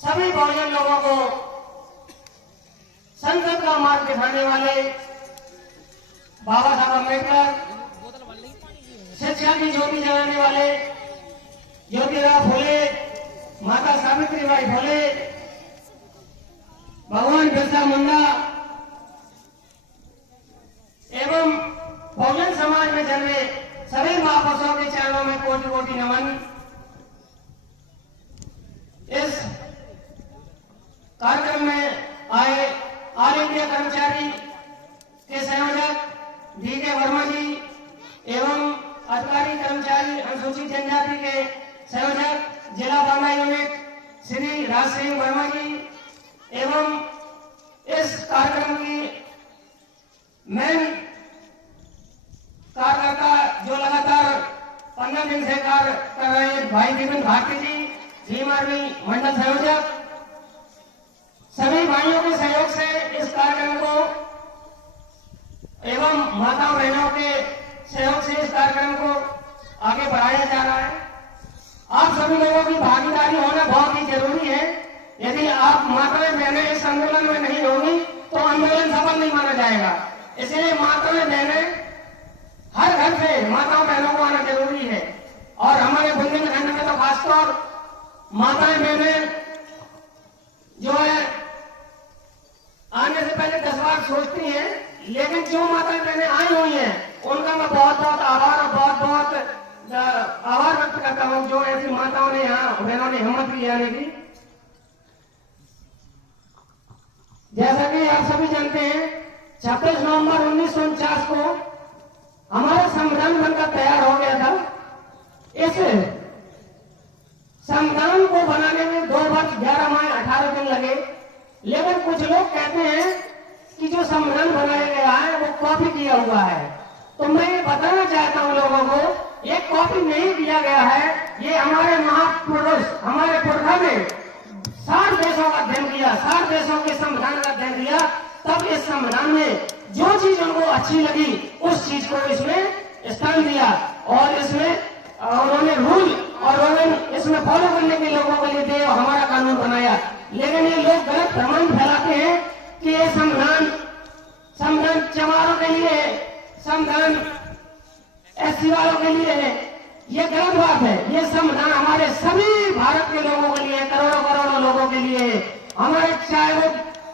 सभी बहुजन लोगों को संसद का मार्ग दिखाने वाले बाबा साहब अम्बेडकर, शिक्षा की ज्योति जलाने वाले ज्योतिराव फुले, माता सावित्रीबाई फुले, भगवान बिरसा मुंडा एवं बहुजन समाज में जन्मे सभी महापुरुषों के चरणों में कोटि कोटि नमन। इस कार्यक्रम में आए ऑल इंडिया कर्मचारी के संयोजक डी.के. वर्मा जी एवं अधिकारी कर्मचारी अनुसूचित जनजाति के संयोजक जिला बांदा यूनिट श्री राज सिंह वर्मा जी एवं इस कार्यक्रम की मेन कार्यकर्ता जो लगातार 15 दिन से कार्य कर रहे हैं भाई विपिन भारती जी, भीम आर्मी मंडल संयोजक, सभी भाइयों के सहयोग से इस कार्यक्रम को एवं माताओं बहनों के सहयोग से इस कार्यक्रम को आगे बढ़ाया जा रहा है। आप सभी लोगों की भागीदारी होना बहुत ही जरूरी है। यदि आप माताएं बहनें इस आंदोलन में नहीं होंगी तो आंदोलन सफल नहीं माना जाएगा। इसलिए माताएं बहनें हर घर से माताओं बहनों को आना जरूरी है। और हमारे बुंदेलखंड में तो खासतौर माताएं बहनें जो है आने से पहले 10 बार सोचती हैं, लेकिन जो माताएं बहनें आई हुई हैं उनका मैं बहुत बहुत आभार और बहुत बहुत आभार व्यक्त करता हूं, जो ऐसी माताओं ने यहाँ बहनों ने हिम्मत की आने की। जैसा कि आप सभी जानते हैं 26 नवंबर 1949 को हमारा संविधान बनकर तैयार हो गया था। इस संविधान को बनाने में 2 वर्ष 11 माह 18 दिन लगे, लेकिन कुछ लोग कहते हैं कि जो संविधान बनाया गया है वो कॉपी किया हुआ है। तो मैं ये बताना चाहता हूं लोगों को, ये कॉपी नहीं किया गया है। ये हमारे महापुरुष, हमारे पुरखा ने 60 देशों का अध्ययन किया, 60 देशों के संविधान का अध्ययन किया, तब इस संविधान में जो चीज उनको अच्छी लगी उस चीज को इसमें स्थान दिया और इसमें उन्होंने रूल और इसमें फॉलो करने के लोगों के लिए दिए और हमारा कानून बनाया। लेकिन ये लोग गलत भ्रम फैलाते हैं कि ये संविधान चमारों के लिए है, संविधान एससी वालों के लिए है। ये गलत बात है। ये संविधान हमारे सभी भारत के लोगों के लिए, करोड़ों करोड़ों लोगों के लिए है। हमारे चाहे वो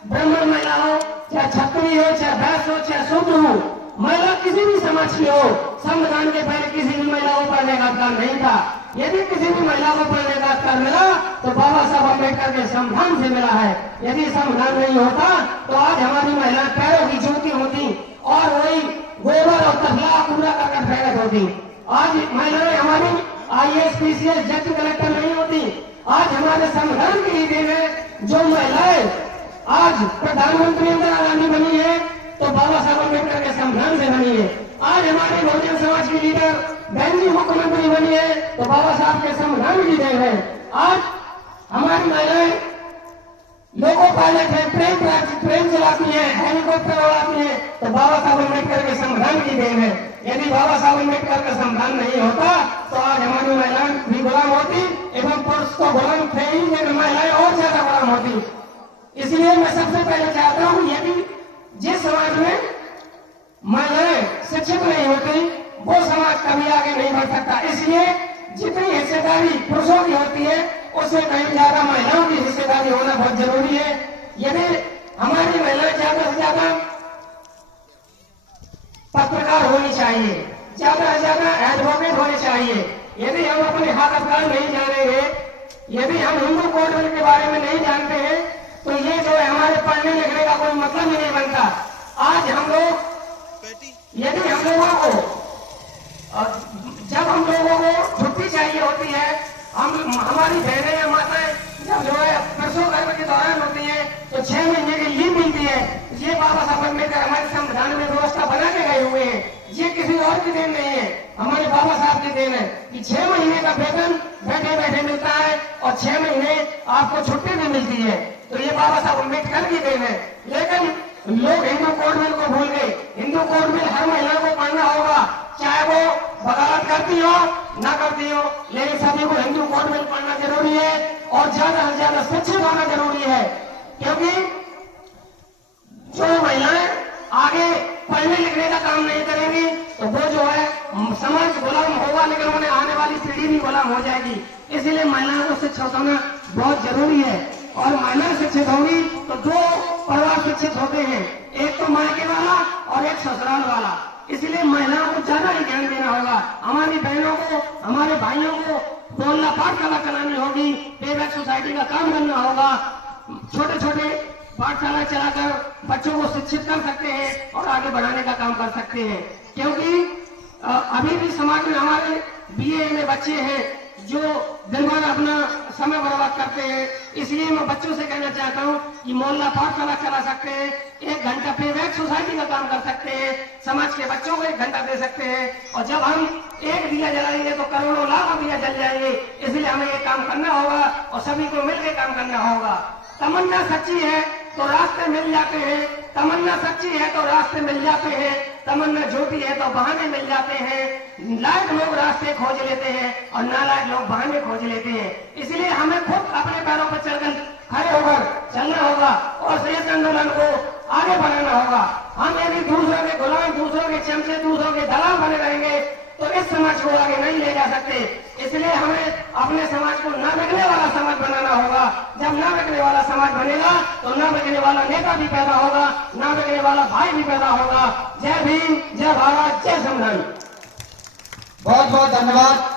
ब्राह्मण महिला हो, चाहे छत्री हो, चाहे भैंस हो, चाहे शूद्र हो, महिला किसी भी समाज की हो, संविधान के पहले किसी भी महिला को पढ़ने का अधिकार नहीं था। यदि किसी भी महिला को पढ़ने का अधिकार मिला तो बाबा साहब अम्बेडकर के संविधान से मिला है। यदि संविधान नहीं होता तो आज हमारी महिलाएं पैरों की जूती होती और वही गोबर और तसला पूरा कर फेंकत होती। आज महिलाएं हमारी IAS, PCS, जज, कलेक्टर नहीं होती। आज हमारे संविधान की देन है। जो महिलाएं आज प्रधानमंत्री इंदिरा गांधी बनी है तो बाबा साहब अम्बेडकर के संविधान से बनी है। आज हमारे बहुजन समाज की लीडर बहन जी मुख्यमंत्री बनी है तो बाबा साहब के संविधान की देन है। आज हमारी महिलाएं लोको पायलट है, ट्रेन चलाती है, हेलीकॉप्टर उड़ाती है तो बाबा साहब अम्बेडकर के संविधान की देन है। यदि बाबा साहब अम्बेडकर का संविधान नहीं होता तो आज हमारी महिलाएं भी गुलाम होती एवं पुरुष को गुलाम थे ही, लेकिन महिलाएं और ज्यादा गुलाम होती। इसलिए मैं सबसे पहले चाहता हूं, यदि जिस समाज में महिलाएं शिक्षित नहीं होती वो समाज कभी आगे नहीं बढ़ सकता। इसलिए जितनी हिस्सेदारी पुरुषों की होती है उससे कहीं ज्यादा महिलाओं की हिस्सेदारी होना बहुत जरूरी है। यदि हमारी महिलाएं ज्यादा से ज्यादा पत्रकार होनी चाहिए, ज्यादा से ज्यादा एडवोकेट होनी चाहिए। यदि हम अपने हाथ अधिकार नहीं जानेंगे, यदि हम हिंदू कोड बिल के बारे में नहीं जानते हैं तो ये जो है हमारे पढ़ने लिखने का कोई मतलब ही नहीं बनता। आज हम लोग यदि हम लोगों को जब हम लोगों को छुट्टी चाहिए होती है, हमारी बहनें या माताएं जब जो है प्रसव गर्भ के दौरान होती है तो 6 महीने की लीव मिलती है। ये बाबा साहब अम्बेडकर हमारे संविधान में व्यवस्था बना के गए हुए हैं। ये किसी और की देन नहीं है, हमारे बाबा साहब की देन है कि 6 महीने का वेतन बैठे बैठे मिलता है और 6 महीने आपको छुट्टी भी मिलती है। तो ये बाबा साहब अम्बेडकर की देन है। लेकिन लोग हिंदू कोड बिल को भूल गए। हिंदू कोड बिल हर महिला को पढ़ना होगा, चाहे वो बगावत करती हो ना करती हो, लेकिन सभी को हिंदू कोड में पढ़ना जरूरी है और ज्यादा से ज्यादा शिक्षित होना जरूरी है। क्योंकि जो महिलाएं आगे पढ़ने लिखने का काम नहीं करेंगी तो वो जो है समाज गुलाम होगा, लेकिन उन्हें आने वाली पीढ़ी भी गुलाम हो जाएगी। इसीलिए महिलाओं को शिक्षित होना बहुत जरूरी है। और महिलाएं शिक्षित होंगी तो दो परिवार शिक्षित होते हैं, एक तो मायके वाला और एक ससुराल वाला। इसलिए महिलाओं को ज्यादा ही ध्यान देना होगा। हमारी बहनों को, हमारे भाइयों को मोहल्ला पाठशाला चलानी होगी, पेबैक सोसाइटी का काम करना होगा, छोटे छोटे पाठशाला चलाकर बच्चों को शिक्षित कर सकते हैं और आगे बढ़ाने का काम कर सकते हैं। क्योंकि अभी भी समाज में हमारे बीए में बच्चे हैं जो दिन भर अपना समय बर्बाद करते हैं। इसलिए मैं बच्चों से कहना चाहता हूँ कि मोहल्ला पाठशाला चला सकते हैं, 1 घंटा पेबैक सोसाइटी का काम कर सकते हैं, समाज के बच्चों को 1 घंटा दे सकते हैं। और जब हम एक दिया जलाएंगे तो करोड़ों लाखों दिया जल जाएंगे। इसलिए हमें ये काम करना होगा और सभी को मिलकर काम करना होगा। तमन्ना सच्ची है तो रास्ते मिल जाते हैं, तमन्ना सच्ची है तो रास्ते मिल जाते हैं, तमन्ना झूठी है तो बहाने मिल जाते हैं। लायक लोग रास्ते खोज लेते हैं और नालायक लोग बहाने खोज लेते हैं। इसलिए हमें खुद अपने पैरों पर चलकर खड़े होकर चलना होगा और इस आंदोलन को आगे बढ़ाना होगा। हम यदि दूसरों के गुलाम, दूसरों के चमचे, दूसरों के दलाल बने रहेंगे तो इस समाज को आगे नहीं ले जा सकते। इसलिए हमें अपने समाज को न बिकने वाला समाज बनाना होगा। जब न बिकने वाला समाज बनेगा तो न बिकने वाला नेता भी पैदा होगा, न बिकने वाला भाई भी पैदा होगा। जय भीम, जय भारत, जय संविधान। बहुत बहुत धन्यवाद।